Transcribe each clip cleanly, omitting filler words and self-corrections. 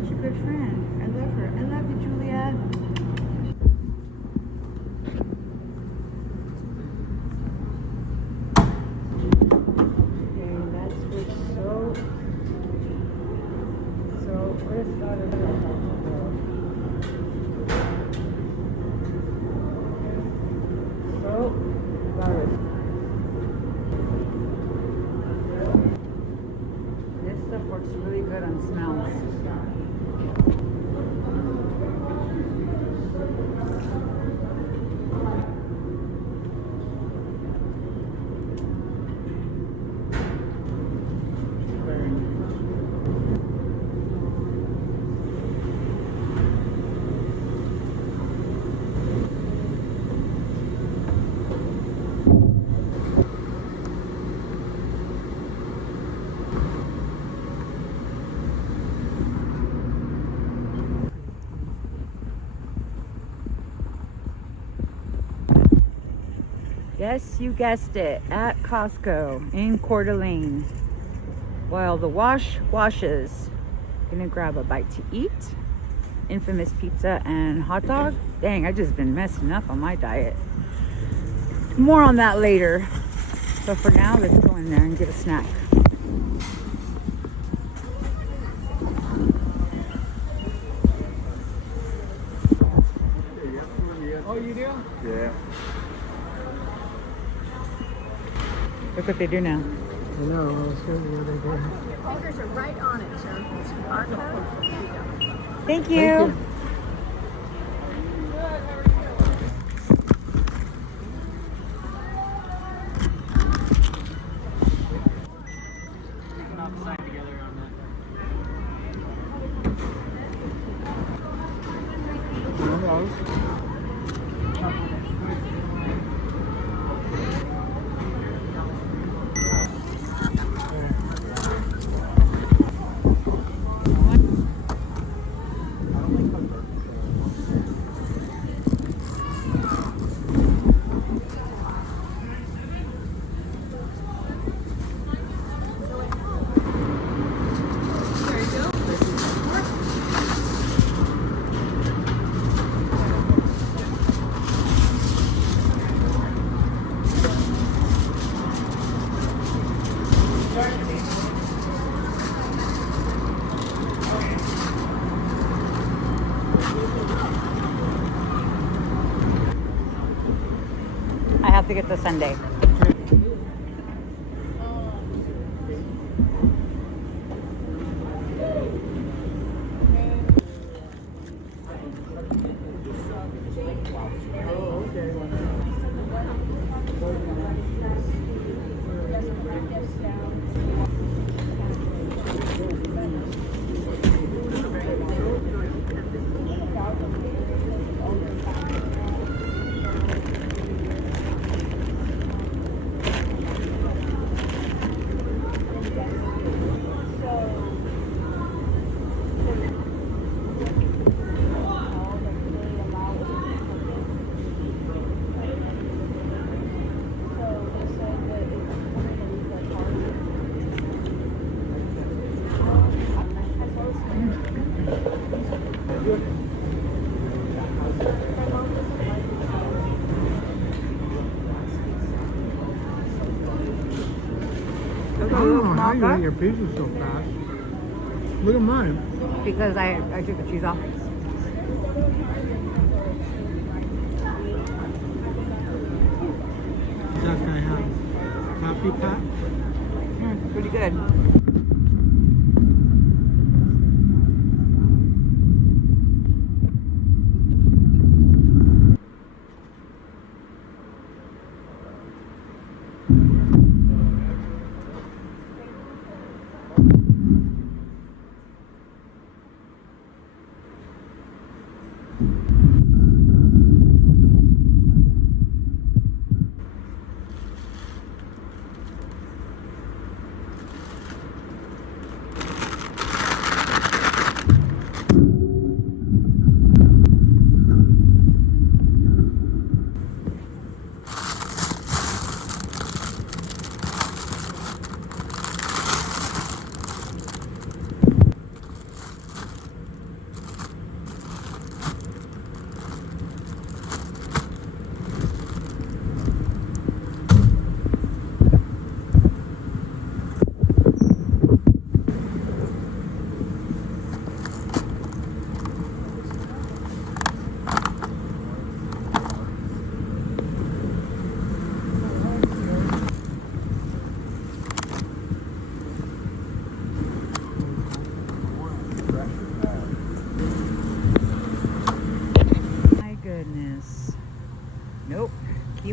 such a good friend. I love her. I love you, Julia. Okay, that's for so where's the other this stuff works really good on smells. Yes, you guessed it, at Costco in Coeur d'Alene. While the wash washes, gonna grab a bite to eat. Infamous pizza and hot dog. Dang, I just been messing up on my diet. More on that later. So for now, let's go in there and get a snack. Oh, you do? Yeah. Look what they do now. I know, I was here the other day. Your fingers are right on it, sir. Our code. Thank you. Thank you. I have to get the sundae. I don't know how you eat your pizza so fast. Look at mine. Because I took the cheese off. Does that guy have happy pat? Pretty good.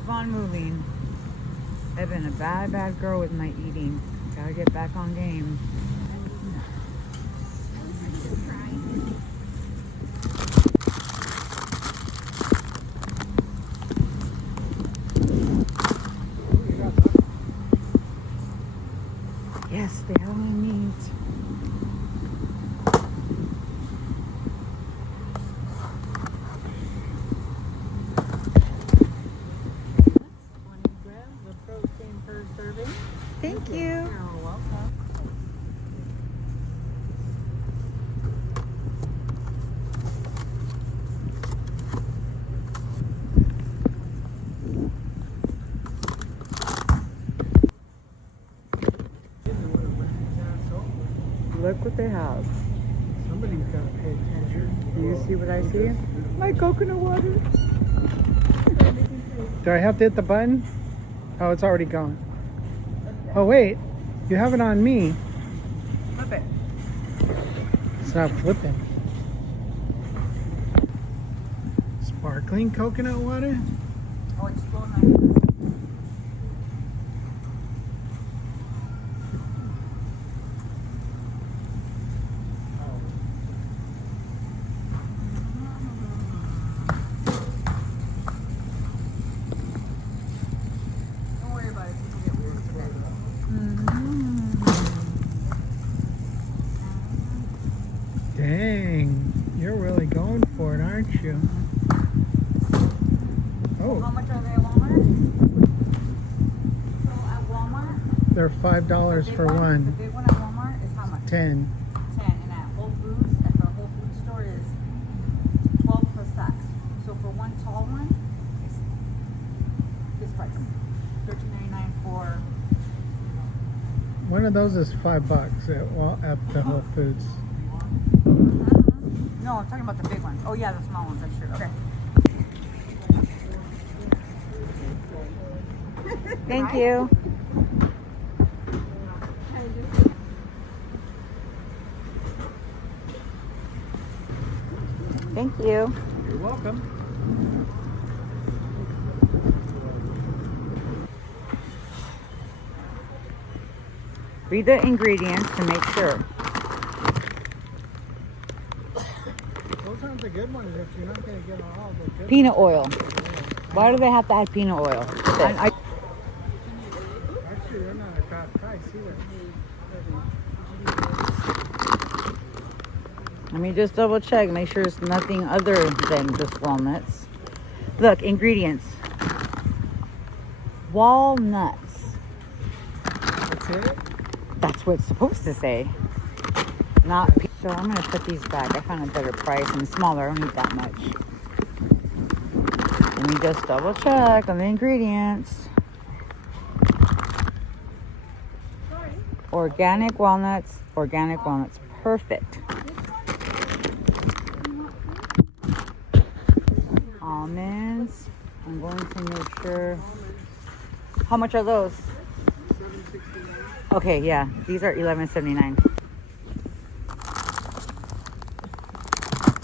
move on moving. I've been a bad girl with my eating. Gotta get back on game. Yes, they are only meat. Thank you. You're welcome. Look what they have. Somebody's got to pay attention. Do you see what I see? My coconut water. Do I have to hit the button? Oh, it's already gone. Oh, wait. You have it on me. Flip it. It's not flipping. Sparkling coconut water? Oh, it's still nice. Don't worry about it. People get weird today. Dang. You're really going for it, aren't you? How Oh, much are they at Walmart? So at Walmart, they're $5 the for big The one. big one at Walmart is how much? 10. 10. And at Whole Foods, at the Whole Foods store is 12 plus tax. So for one tall one, it's this price. $13.99 for. One of those is $5 at the Whole Foods. No, I'm talking about the big ones. Oh yeah, the small ones. That's true. Okay. Thank you. Thank you. You're welcome. Read the ingredients to make sure. Those aren't the good ones if you're not going to get all the good Peanut oil. ones. Why do they have to add peanut oil? Actually, they're not a bad price either. Let me just double check. Make sure it's nothing other than just walnuts. Look, ingredients. Walnuts. That's it? That's what it's supposed to say. Not so I'm gonna put these back. I found a better price and smaller. I don't need that much. Let me just double check on the ingredients. Organic walnuts. Organic walnuts. Perfect. Almonds. I'm going to make sure. How much are those? Okay, yeah. These are $11.79.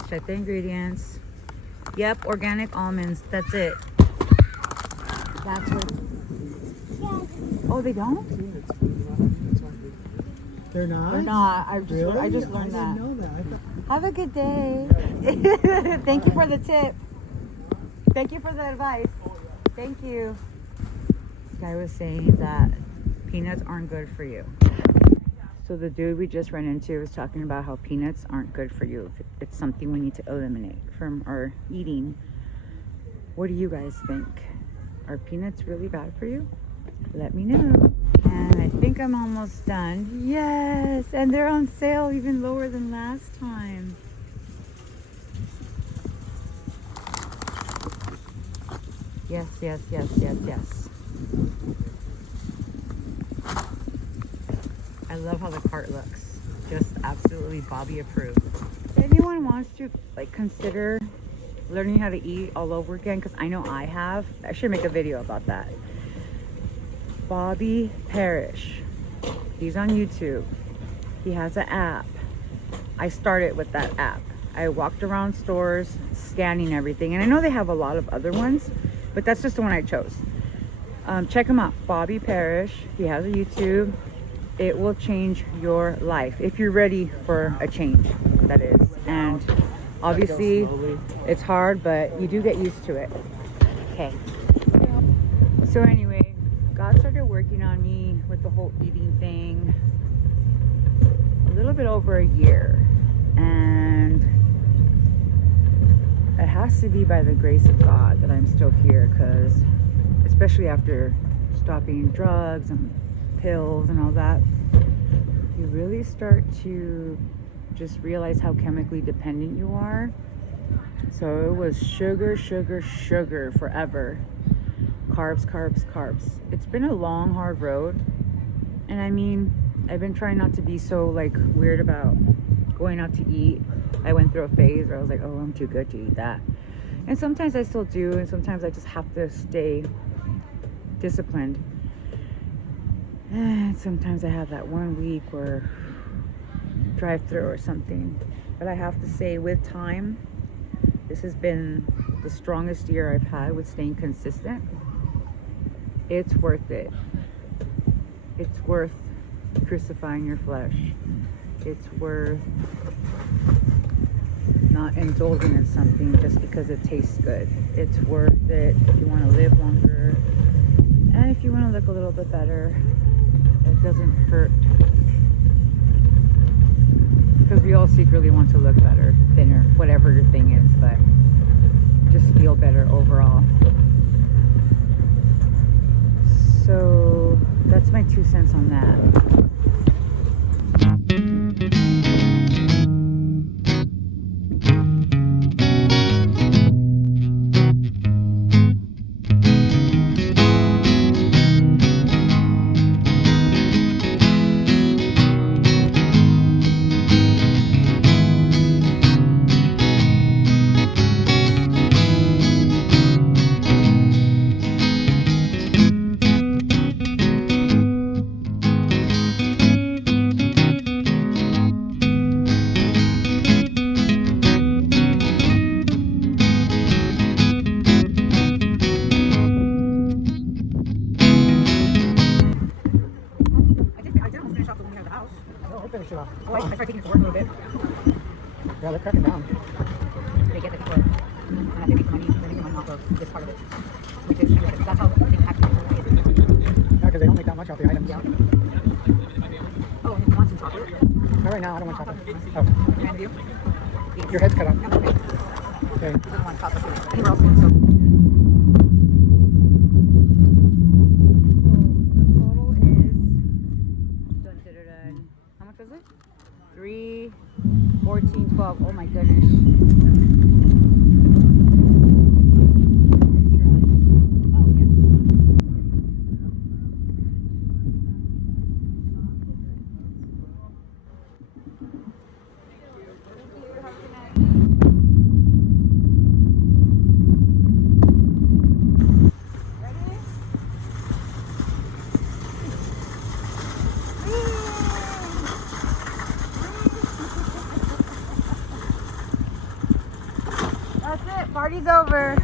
Check the ingredients. Yep, organic almonds. That's it. That's what. Oh, they don't? They're not? They're not. I just Really? I just learned I that. didn't know that. I thought- Have a good day. Thank you for the tip. Thank you for the advice. Thank you. This guy was saying that peanuts aren't good for you. So the dude we just ran into was talking about how peanuts aren't good for you. It's something we need to eliminate from our eating. What do you guys think? Are peanuts really bad for you? Let me know. And I think I'm almost done. Yes, and they're on sale even lower than last time. Yes, yes, yes, yes, yes. I love how the cart looks. Just absolutely Bobby approved. If anyone wants to consider learning how to eat all over again, because I know I have, I should make a video about that. Bobby Parrish. He's on YouTube. He has an app. I started with that app. I walked around stores scanning everything, and I know they have a lot of other ones, but that's just the one I chose. Check him out, Bobby Parrish. He has a YouTube. It will change your life if you're ready for a change, that is. And obviously it's hard, but you do get used to it. Okay. So anyway, God started working on me with the whole eating thing a little bit over a year. And it has to be by the grace of God that I'm still here, because especially after stopping drugs and pills and all that, you really start to just realize how chemically dependent you are. So it was sugar forever. Carbs. It's been a long, hard road. And I mean, I've been trying not to be so like weird about going out to eat. I went through a phase where I was like, oh, I'm too good to eat that. And sometimes I still do, and sometimes I just have to stay disciplined. And sometimes I have that 1 week where drive through or something. But I have to say, with time, this has been the strongest year I've had with staying consistent. It's worth it. It's worth crucifying your flesh. It's worth not indulging in something just because it tastes good. It's worth it if you want to live longer, and if you want to look a little bit better. It doesn't hurt, because we all secretly want to look better, thinner, whatever your thing is, but just feel better overall. So that's my 2 cents on that. Oh, I started taking it to work a little bit. yeah, they're cracking down. They get the people, and they make money. They make money off of this part of it, which is that's how they can actually make it. Yeah, because they don't make that much off the items. Yeah. Oh, and if you want some chocolate? Not right now, I don't want chocolate. Can Oh, I have you? Yes. your head's cut off. Yeah, okay. Okay. I don't want chocolate too. Anywhere else, so. How much was it? 3, 14, 12. Oh my goodness. Oh, yes. That's it. Party's over.